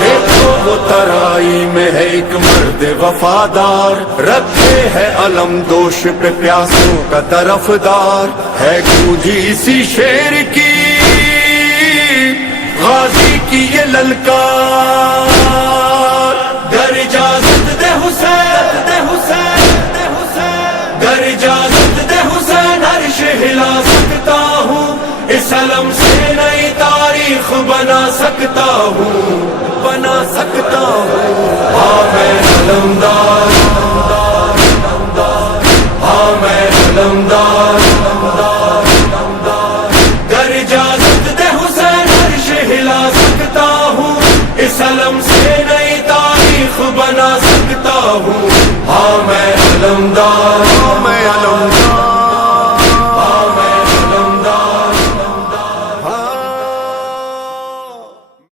دیکھو وہ ترائی میں ہے ایک مرد وفادار، رکھے ہے علم دوش پہ پیاسوں کا طرفدار، ہے گونجی اسی شیر کی غازی کی یہ للکار، گر اجازت دے حسین، دے حسین، دے حسین، گر اجازت دے حسین، عرش ہلا سکتا ہوں، اس علم سے نئی تاریخ بنا سکتا ہوں، بنا سکتا ہوں، ہاں میں علمدار